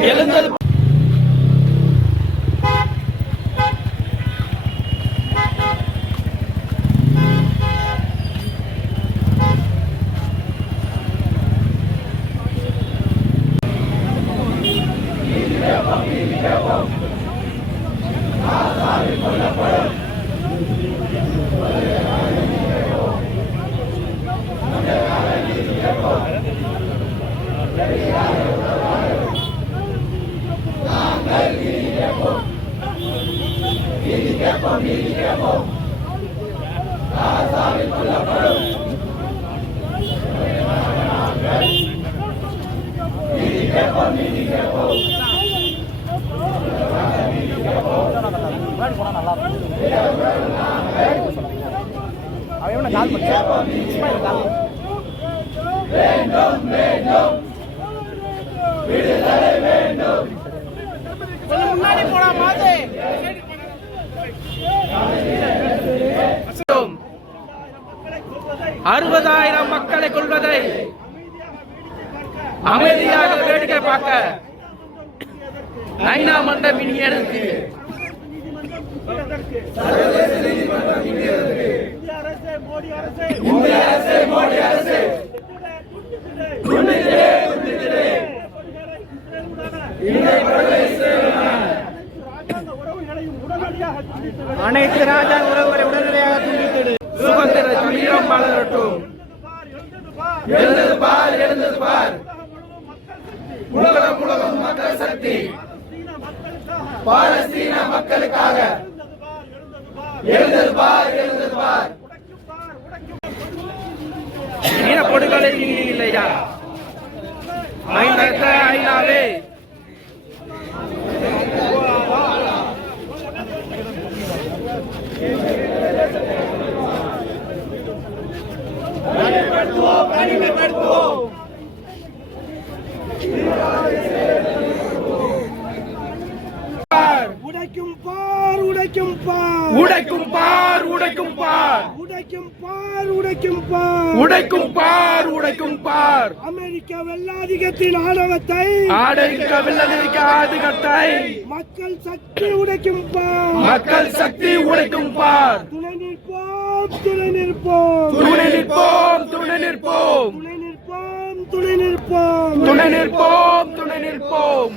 எழுந்தது Thank you. மீட்கவும் காசாவில் கொல்லப்படும் மீட்கவும் மீட்கவும் அவன் கால் பண்ணி? வேண்டும் வேண்டும். அறுபதாயிரம் மக்களை கொள்வதை அமைதியாக வேடிக்கை பார்க்க ஐநா மண்டபம் இனி அனைத்து ராஜா உறவுகளை உடனடியாக துண்டித்திடு சுதந்திர வீரம் மலரட்டும் எழுந்தது பார் எழுந்தது பார் உலகம் உலகம் மக்கள் சக்தி. பாலஸ்தீன மக்களுக்காக. எழுந்தது பார் எழுந்தது பார் ஈன பொடுகளை இல்லையா? ஐநா ஐநாவே உடைக்கும் பார் உடைக்கும் பார் உடைக்கும் பார் உடைக்கும் பார் உடைக்கும் பார் உடைக்கும் பார். உடைக்கும் பார் உடைக்கும் பார். அமெரிக்க வெள்ளாதிக்கத்தின் ஆணவத்தை. ஆடைக்க வில்லதிக்க ஆதுகட்டை மக்கள் சக்தி உடைக்கும் பார். மக்கள் சக்தி உடைக்கும் பார். துணை நிற்போம் துணை நிற்போம். துணை நிற்போம் துணை நிற்போம். துணை நிற்போம் துணை நிற்போம். துணை நிற்போம் துணை நிற்போம்.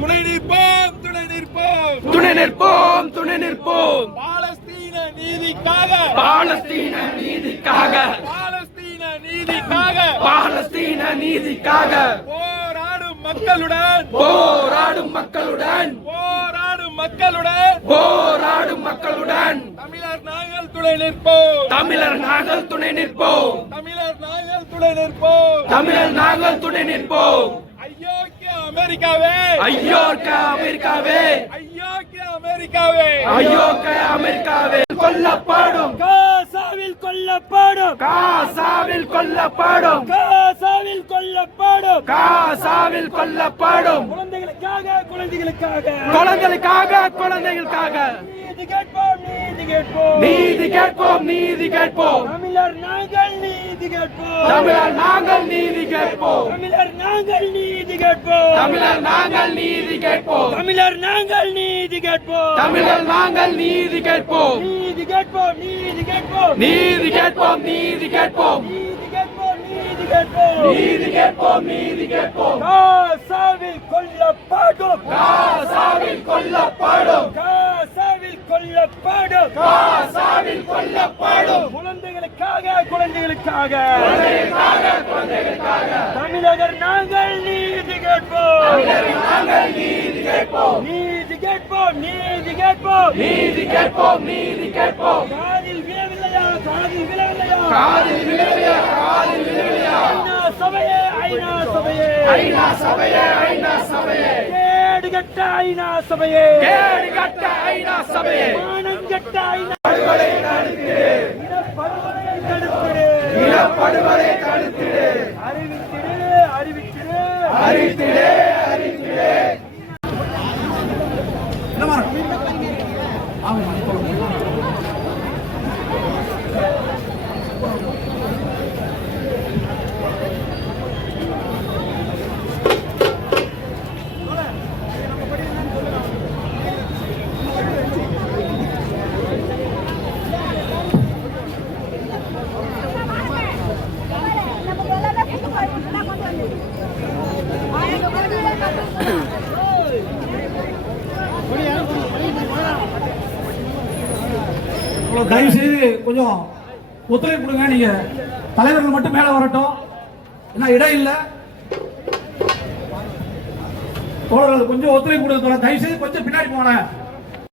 துணை நிற்போம் துணை நிற்போம். துணை நிற்போம் துணை நிற்போம். நீதிக்காக. பாலஸ்தீன நீதிக்காக. பாலஸ்தீன நீதிக்காக. பாலஸ்தீன நீதிக்காக. போராடும் மக்களுடன். போராடும் மக்களுடன். போராடும் மக்களுடன். போராடும் மக்களுடன். தமிழர் நாங்கள் துணை நிற்போம். தமிழர் நாங்கள் துணை நிற்போம். தமிழர் நாங்கள் துணை நிற்போம். தமிழர் நாங்கள் துணை நிற்போம். ஐயோக்கிய அமெரிக்காவே. ஐயோக்க அமெரிக்காவே. ஐயோக்கிய அமெரிக்காவே. ஐயோக்க அமெரிக்காவே கொல்லப்படும். காசாவில் கொல்லப்படும். காசாவில் கொல்லப்படும். காசாவில் கொல்லப்படும். காசாவில் கொல்லப்படும். குழந்தைகளுக்காக குழந்தைகளுக்காக. குழந்தைகளுக்காக குழந்தைகளுக்காக. நீதி கேட்போம் நீதி கேட்போம். நீதி கேட்போம் நீதி கேட்போம். தமிழர் நாங்கள் நீதி கேட்போம். தமிழர் நாங்கள் நீதி கேட்போம். தமிழர் நாங்கள் நீதி கேட்போம். தமிழர் நாங்கள் நீதி கேட்போம். தமிழர் நாங்கள் நீதி நீதி கேட்போம். தமிழர் நாங்கள் நீதி கேட்போம். நீதி கேட்போம் நீதி கேட்போம். நீதி கேட்போம் நீதி கேட்போம். நீதி கேட்போம் நீதி கேட்போம். காசாவில் கொல்லப்படும். காசாவில் கொல்லப்படும். காசாவில் கொல்லப்படும். காசாவில் கொல்லப்படும். குழந்தைகளுக்காக குழந்தைகளுக்காக. தமிழகர் நாங்கள் நீதி கேட்போம். நீதி கேட்போம் நீதி கேட்போம். நீதி கேட்போம் நீதி கேட்போம் காதில் விழவில்லையா காதில் விழவில்லையா? காதில் விழவில்லையா காதில் விழவில்லையா ஐநா சபையே ஐநா சபையே. ஐநா சபையே ஐநா சபையே. கேடு கட்ட ஐநா சபையே. கேடு கட்ட ஐநா சபையே மானம் கட்ட ஐநா படுகொலை இன படுகொலையை தடுத்திடு. இனப்படுகொலை தடுத்திடு. அறிவித்திடு அறிவித்திடு. அறித்திடு தயவு செய்து கொஞ்சம் ஒத்துழைப்பு கொடுங்க. நீங்க தலைவர்கள் மட்டும் மேல வரட்டும். ஏன்னா இடம் இல்லை. தோழர்கள் கொஞ்சம் ஒத்துழைப்பு கொடுங்க. தயவு செய்து கொஞ்சம் பின்னாடி போனேன்